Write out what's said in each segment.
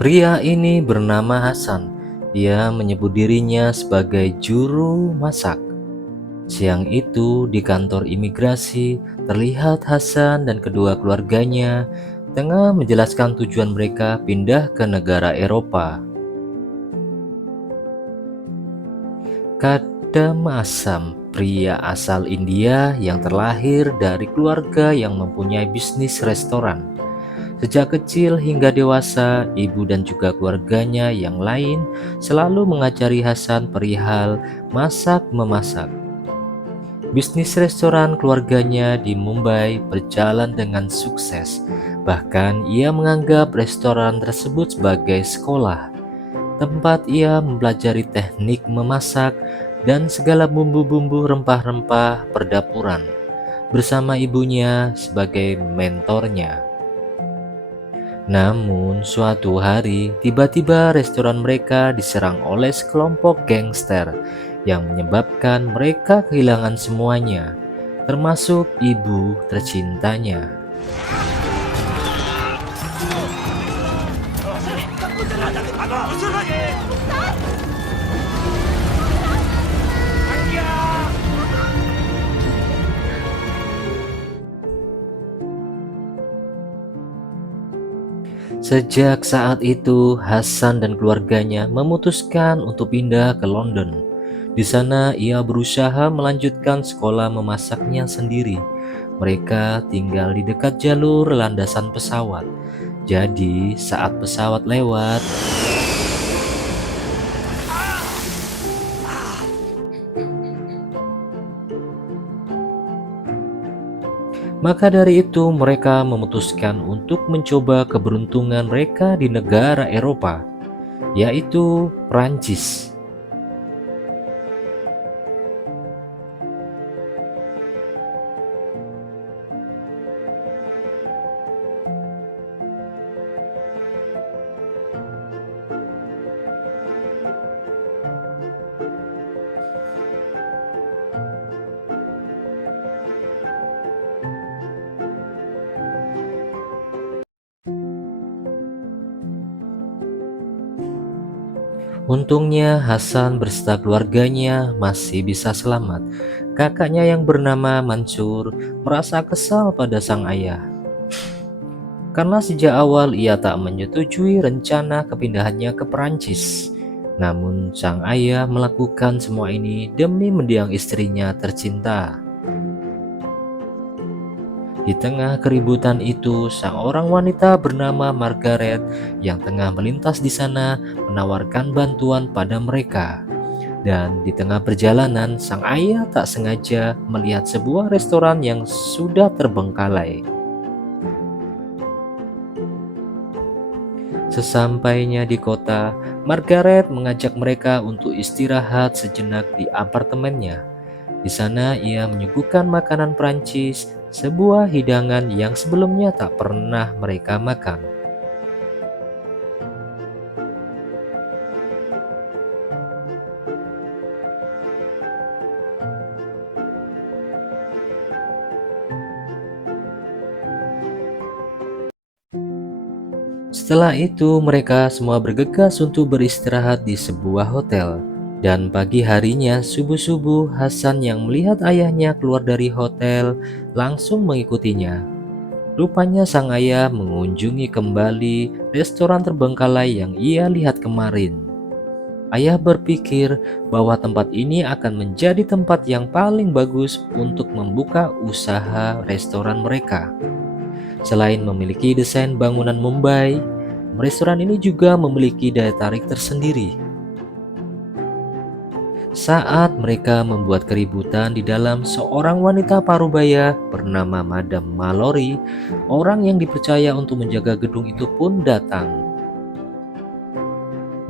Pria ini bernama Hasan. Ia menyebut dirinya sebagai juru masak. Siang itu di kantor imigrasi, terlihat Hasan dan kedua keluarganya tengah menjelaskan tujuan mereka pindah ke negara Eropa. Kadam Asam, pria asal India yang terlahir dari keluarga yang mempunyai bisnis restoran. Sejak kecil hingga dewasa, ibu dan juga keluarganya yang lain selalu mengajari Hasan perihal masak-memasak. Bisnis restoran keluarganya di Mumbai berjalan dengan sukses. Bahkan ia menganggap restoran tersebut sebagai sekolah, tempat ia mempelajari teknik memasak dan segala bumbu-bumbu rempah-rempah perdapuran bersama ibunya sebagai mentornya. Namun suatu hari tiba-tiba restoran mereka diserang oleh sekelompok gangster yang menyebabkan mereka kehilangan semuanya, termasuk ibu tercintanya. Sejak saat itu, Hasan dan keluarganya memutuskan untuk pindah ke London. Di sana ia berusaha melanjutkan sekolah memasaknya sendiri. Mereka tinggal di dekat jalur landasan pesawat. Jadi, saat pesawat lewat, maka dari itu mereka memutuskan untuk mencoba keberuntungan mereka di negara Eropa, yaitu Prancis. Untungnya Hasan berserta keluarganya masih bisa selamat. Kakaknya yang bernama Mansur merasa kesal pada sang ayah karena sejak awal ia tak menyetujui rencana kepindahannya ke Perancis. Namun sang ayah melakukan semua ini demi mendiang istrinya tercinta. Di tengah keributan itu, seorang wanita bernama Margaret yang tengah melintas di sana menawarkan bantuan pada mereka. Dan di tengah perjalanan, sang ayah tak sengaja melihat sebuah restoran yang sudah terbengkalai. Sesampainya di kota, Margaret mengajak mereka untuk istirahat sejenak di apartemennya. Di sana ia menyuguhkan makanan Prancis, sebuah hidangan yang sebelumnya tak pernah mereka makan. Setelah itu mereka semua bergegas untuk beristirahat di sebuah hotel. Dan pagi harinya subuh-subuh Hasan yang melihat ayahnya keluar dari hotel langsung mengikutinya. Rupanya sang ayah mengunjungi kembali restoran terbengkalai yang ia lihat kemarin. Ayah berpikir bahwa tempat ini akan menjadi tempat yang paling bagus untuk membuka usaha restoran mereka. Selain memiliki desain bangunan Mumbai, restoran ini juga memiliki daya tarik tersendiri. Saat mereka membuat keributan di dalam, seorang wanita parubaya bernama Madam Mallory, orang yang dipercaya untuk menjaga gedung itu pun datang.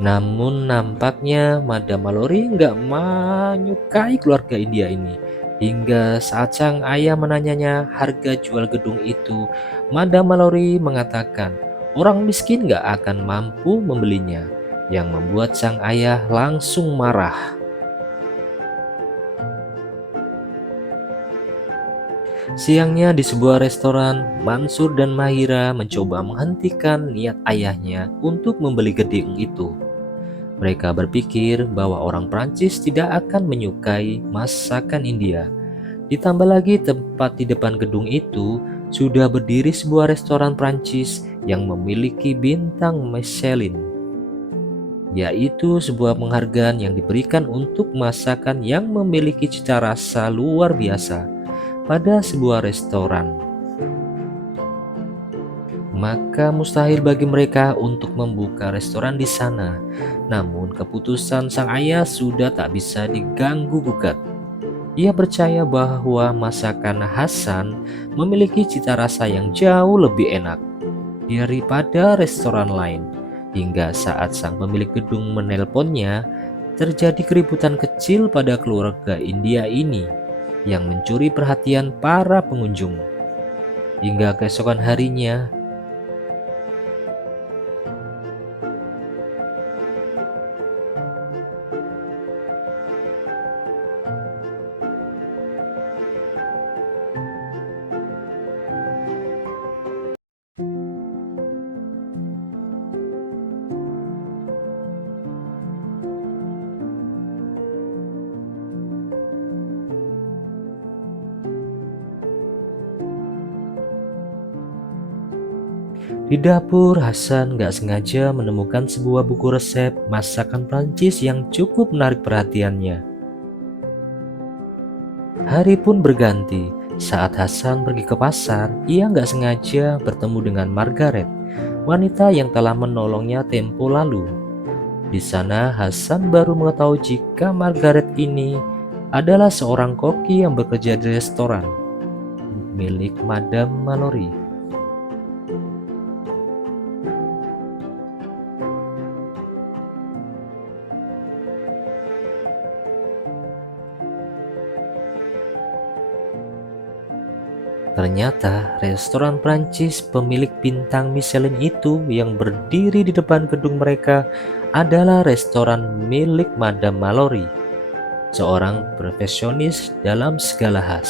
Namun nampaknya Madam Mallory nggak menyukai keluarga India ini. Hingga saat sang ayah menanyanya harga jual gedung itu, Madam Mallory mengatakan orang miskin nggak akan mampu membelinya, yang membuat sang ayah langsung marah. Siangnya di sebuah restoran, Mansur dan Mahira mencoba menghentikan niat ayahnya untuk membeli gedung itu. Mereka berpikir bahwa orang Prancis tidak akan menyukai masakan India. Ditambah lagi tempat di depan gedung itu sudah berdiri sebuah restoran Prancis yang memiliki bintang Michelin, yaitu sebuah penghargaan yang diberikan untuk masakan yang memiliki cita rasa luar biasa pada sebuah restoran. Maka mustahil bagi mereka untuk membuka restoran di sana. Namun keputusan sang ayah sudah tak bisa diganggu gugat. Ia percaya bahwa masakan Hasan memiliki cita rasa yang jauh lebih enak daripada restoran lain. Hingga saat sang pemilik gedung menelponnya, terjadi keributan kecil pada keluarga India ini yang mencuri perhatian para pengunjung. Hingga keesokan harinya, di dapur Hasan gak sengaja menemukan sebuah buku resep masakan Prancis yang cukup menarik perhatiannya. Hari pun berganti. Saat Hasan pergi ke pasar, ia gak sengaja bertemu dengan Margaret, wanita yang telah menolongnya tempo lalu. Di sana Hasan baru mengetahui jika Margaret ini adalah seorang koki yang bekerja di restoran milik Madame Mallory. Ternyata restoran Prancis pemilik bintang Michelin itu yang berdiri di depan gedung mereka adalah restoran milik Madame Mallory, seorang profesionis dalam segala hal,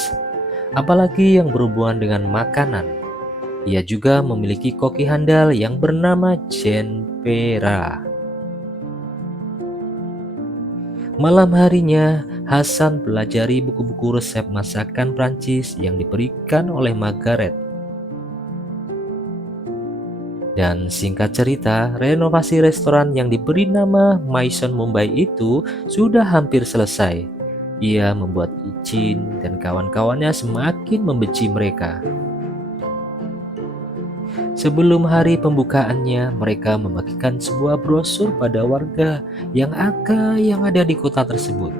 apalagi yang berhubungan dengan makanan. Ia juga memiliki koki handal yang bernama Jean Pera. Malam harinya, Hasan pelajari buku-buku resep masakan Prancis yang diberikan oleh Margaret. Dan singkat cerita, renovasi restoran yang diberi nama Maison Mumbai itu sudah hampir selesai. Ia membuat Icin dan kawan-kawannya semakin membenci mereka. Sebelum hari pembukaannya, mereka membagikan sebuah brosur pada warga yang ada di kota tersebut.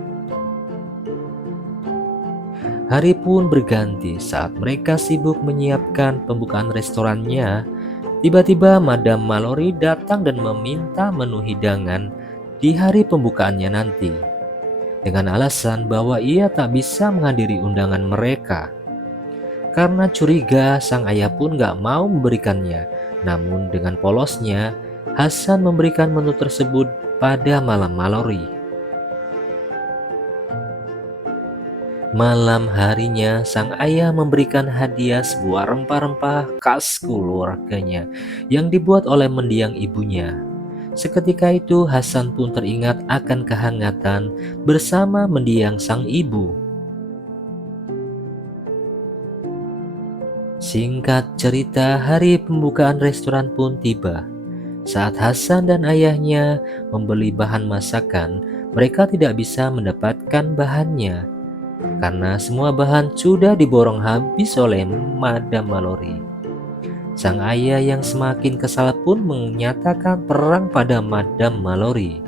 Hari pun berganti saat mereka sibuk menyiapkan pembukaan restorannya. Tiba-tiba Madame Mallory datang dan meminta menu hidangan di hari pembukaannya nanti, dengan alasan bahwa ia tak bisa menghadiri undangan mereka. Karena curiga, sang ayah pun gak mau memberikannya. Namun dengan polosnya, Hasan memberikan menu tersebut pada Malam Mallory. Malam harinya, sang ayah memberikan hadiah sebuah rempah-rempah khas keluarganya yang dibuat oleh mendiang ibunya. Seketika itu, Hasan pun teringat akan kehangatan bersama mendiang sang ibu. Singkat cerita, hari pembukaan restoran pun tiba. Saat Hasan dan ayahnya membeli bahan masakan, mereka tidak bisa mendapatkan bahannya karena semua bahan sudah diborong habis oleh Madame Mallory. Sang ayah yang semakin kesal pun menyatakan perang pada Madame Mallory.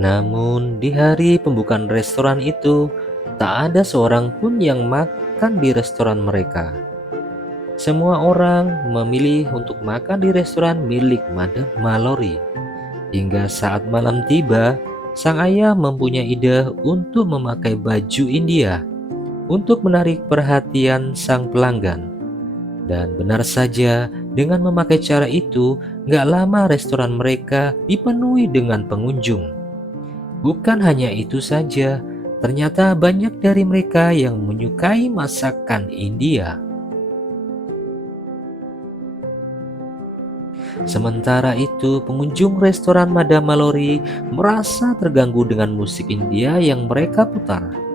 Namun di hari pembukaan restoran itu, tak ada seorang pun yang makan di restoran mereka. Semua orang memilih untuk makan di restoran milik Madame Mallory. Hingga saat malam tiba, sang ayah mempunyai ide untuk memakai baju India untuk menarik perhatian sang pelanggan. Dan benar saja, dengan memakai cara itu, gak lama restoran mereka dipenuhi dengan pengunjung. Bukan hanya itu saja, ternyata banyak dari mereka yang menyukai masakan India. Sementara itu, pengunjung restoran Madame Mallory merasa terganggu dengan musik India yang mereka putar.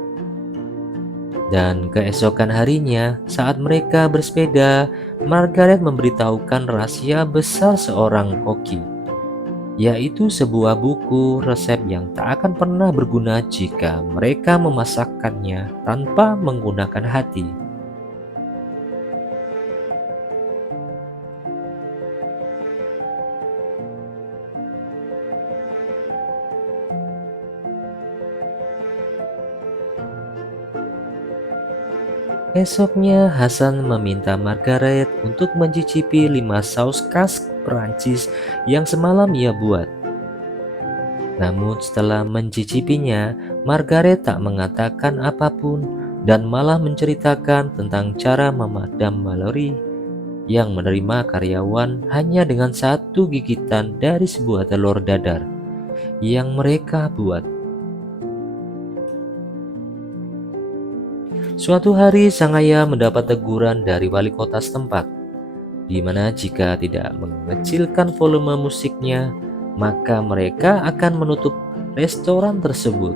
Dan keesokan harinya, saat mereka bersepeda, Margaret memberitahukan rahasia besar seorang koki, yaitu sebuah buku resep yang tak akan pernah berguna jika mereka memasakkannya tanpa menggunakan hati. Esoknya, Hasan meminta Margaret untuk mencicipi 5 saus khas Perancis yang semalam ia buat. Namun setelah mencicipinya, Margaret tak mengatakan apapun dan malah menceritakan tentang cara Madame Mallory yang menerima karyawan hanya dengan satu gigitan dari sebuah telur dadar yang mereka buat. Suatu hari sang ayah mendapat teguran dari wali kota setempat, di mana jika tidak mengecilkan volume musiknya, maka mereka akan menutup restoran tersebut.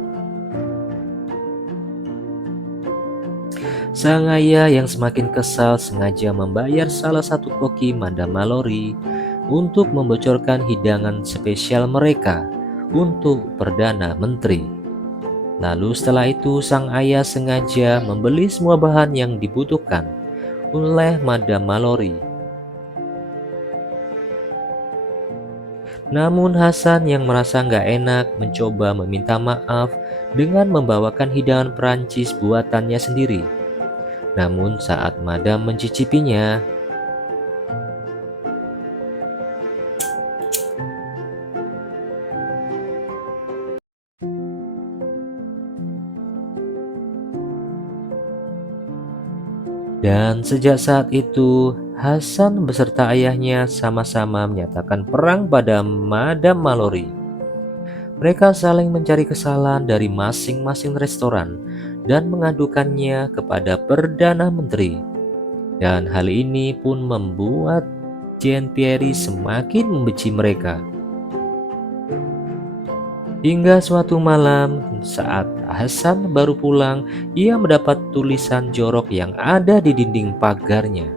Sang ayah yang semakin kesal sengaja membayar salah satu koki Madame Mallory untuk membocorkan hidangan spesial mereka untuk Perdana Menteri. Lalu setelah itu sang ayah sengaja membeli semua bahan yang dibutuhkan oleh Madame Mallory. Namun Hasan yang merasa nggak enak mencoba meminta maaf dengan membawakan hidangan Perancis buatannya sendiri. Namun saat Madame mencicipinya, dan sejak saat itu Hasan beserta ayahnya sama-sama menyatakan perang pada Madame Mallory. Mereka saling mencari kesalahan dari masing-masing restoran dan mengadukannya kepada Perdana Menteri. Dan hal ini pun membuat Jean Pierre semakin membenci mereka. Hingga suatu malam saat Hasan baru pulang, ia mendapat tulisan jorok yang ada di dinding pagarnya.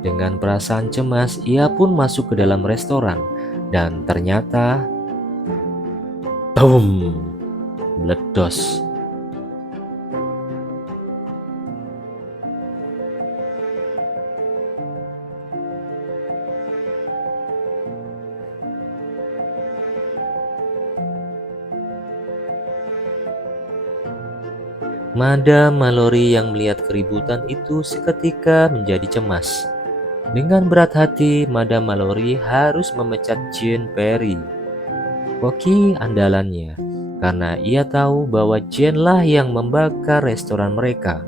Dengan perasaan cemas, ia pun masuk ke dalam restoran dan ternyata boom, meledos. Madame Mallory yang melihat keributan itu seketika menjadi cemas. Dengan berat hati, Madame Mallory harus memecat Jean Pierre, koki andalannya, karena ia tahu bahwa Jean lah yang membakar restoran mereka.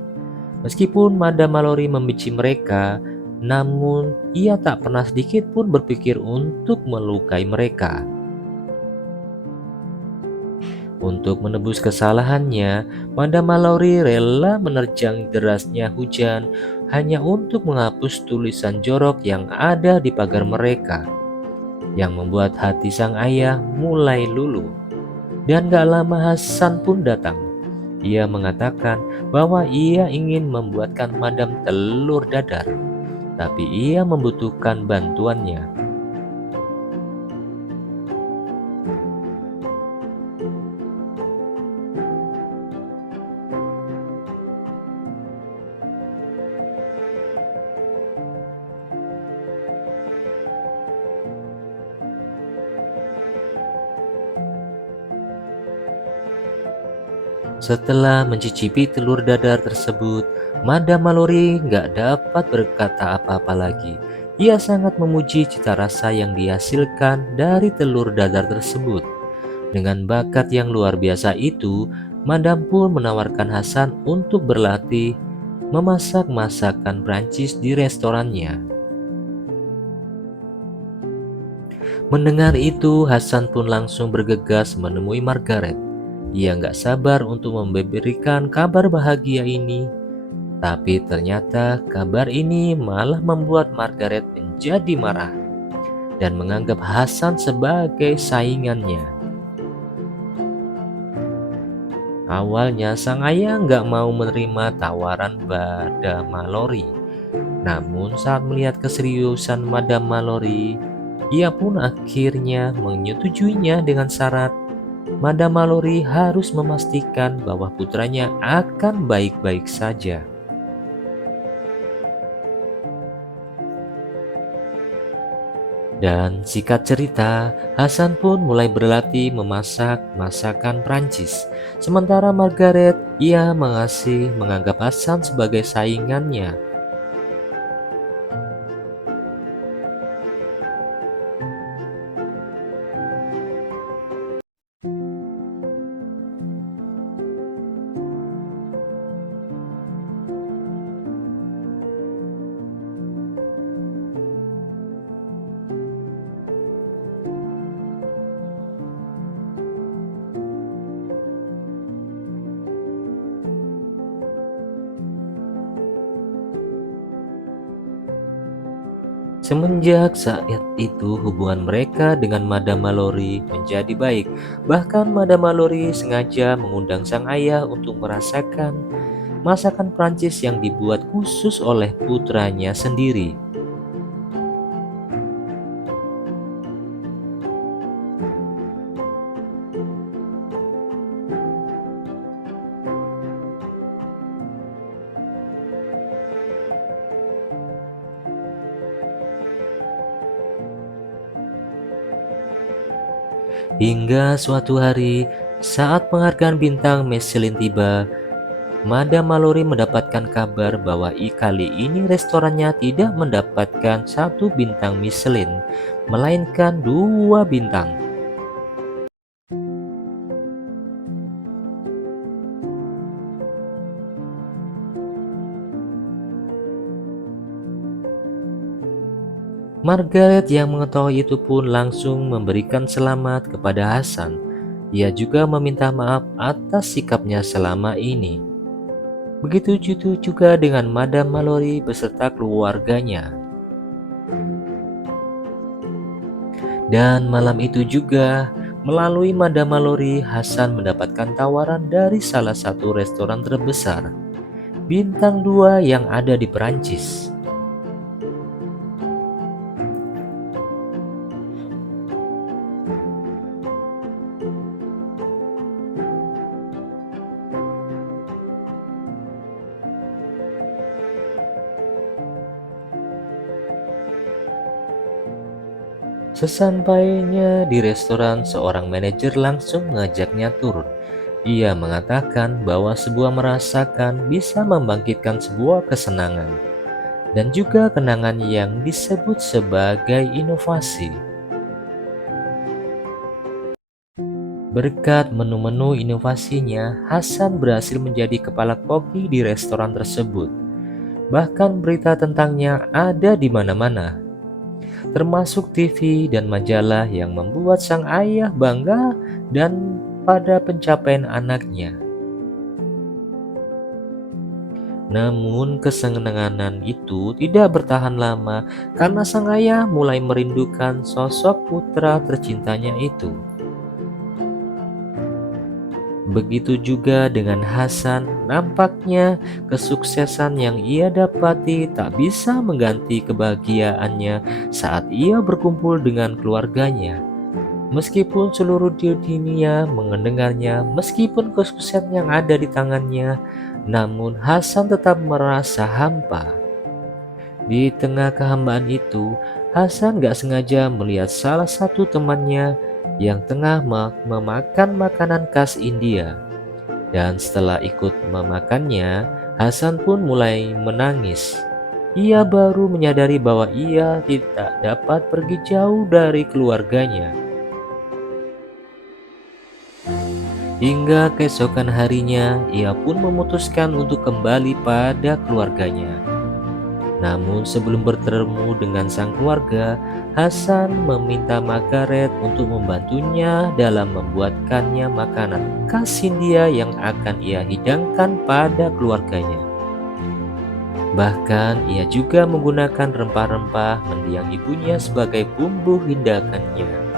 Meskipun Madame Mallory membenci mereka, namun ia tak pernah sedikit pun berpikir untuk melukai mereka. Untuk menebus kesalahannya, Madame Mallory rela menerjang derasnya hujan hanya untuk menghapus tulisan jorok yang ada di pagar mereka, yang membuat hati sang ayah mulai luluh. Dan gak lama Hasan pun datang. Ia mengatakan bahwa ia ingin membuatkan Madame telur dadar, tapi ia membutuhkan bantuannya. Setelah mencicipi telur dadar tersebut, Madame Mallory nggak dapat berkata apa-apa lagi. Ia sangat memuji cita rasa yang dihasilkan dari telur dadar tersebut. Dengan bakat yang luar biasa itu, Madam pun menawarkan Hasan untuk berlatih memasak masakan Prancis di restorannya. Mendengar itu, Hasan pun langsung bergegas menemui Margaret. Ia nggak sabar untuk memberikan kabar bahagia ini, tapi ternyata kabar ini malah membuat Margaret menjadi marah dan menganggap Hasan sebagai saingannya. Awalnya sang ayah nggak mau menerima tawaran Madam Mallory. Namun saat melihat keseriusan Madam Mallory, ia pun akhirnya menyetujuinya dengan syarat Madam Mallory harus memastikan bahwa putranya akan baik-baik saja. Dan singkat cerita, Hasan pun mulai berlatih memasak masakan Prancis. Sementara Margaret, ia menganggap Hasan sebagai saingannya. Semenjak saat itu hubungan mereka dengan Madam Mallory menjadi baik. Bahkan Madam Mallory sengaja mengundang sang ayah untuk merasakan masakan Prancis yang dibuat khusus oleh putranya sendiri. Hingga suatu hari, saat penghargaan bintang Michelin tiba, Madam Mallory mendapatkan kabar bahwa kali ini restorannya tidak mendapatkan satu bintang Michelin, melainkan dua bintang. Margaret yang mengetahui itu pun langsung memberikan selamat kepada Hasan. Ia juga meminta maaf atas sikapnya selama ini. Begitu juga dengan Madam Mallory beserta keluarganya. Dan malam itu juga, melalui Madam Mallory, Hasan mendapatkan tawaran dari salah satu restoran terbesar, bintang 2 yang ada di Perancis. Sesampainya di restoran, seorang manajer langsung mengajaknya turun. Ia mengatakan bahwa sebuah merasakan bisa membangkitkan sebuah kesenangan dan juga kenangan yang disebut sebagai inovasi. Berkat menu-menu inovasinya, Hasan berhasil menjadi kepala koki di restoran tersebut. Bahkan berita tentangnya ada di mana-mana, termasuk TV dan majalah yang membuat sang ayah bangga dan pada pencapaian anaknya. Namun kesenangan itu tidak bertahan lama karena sang ayah mulai merindukan sosok putra tercintanya itu. Begitu juga dengan Hasan, nampaknya kesuksesan yang ia dapati tak bisa mengganti kebahagiaannya saat ia berkumpul dengan keluarganya. Meskipun seluruh dunia mendengarnya, meskipun kesuksesan yang ada di tangannya, namun Hasan tetap merasa hampa. Di tengah kehambaan itu, Hasan gak sengaja melihat salah satu temannya yang tengah memakan makanan khas India. Dan setelah ikut memakannya, Hasan pun mulai menangis. Ia baru menyadari bahwa ia tidak dapat pergi jauh dari keluarganya. Hingga keesokan harinya, ia pun memutuskan untuk kembali pada keluarganya. Namun sebelum bertemu dengan sang keluarga, Hasan meminta Margaret untuk membantunya dalam membuatkannya makanan khas Hindia yang akan ia hidangkan pada keluarganya. Bahkan ia juga menggunakan rempah-rempah mendiang ibunya sebagai bumbu hindakannya.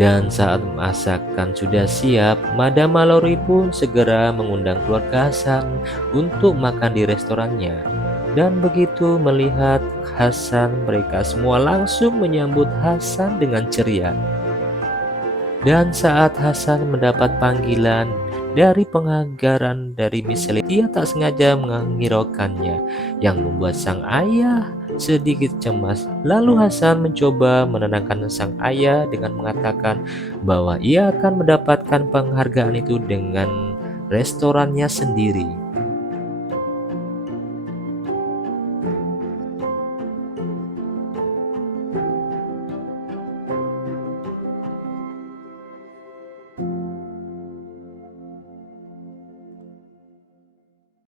Dan saat masakan sudah siap, Madam Mallory pun segera mengundang keluarga Hasan untuk makan di restorannya. Dan begitu melihat Hasan, mereka semua langsung menyambut Hasan dengan ceria. Dan saat Hasan mendapat panggilan dari penganggaran dari Miss Sally, ia tak sengaja menghiraukannya, yang membuat sang ayah sedikit cemas. Lalu Hasan mencoba menenangkan sang ayah dengan mengatakan bahwa ia akan mendapatkan penghargaan itu dengan restorannya sendiri.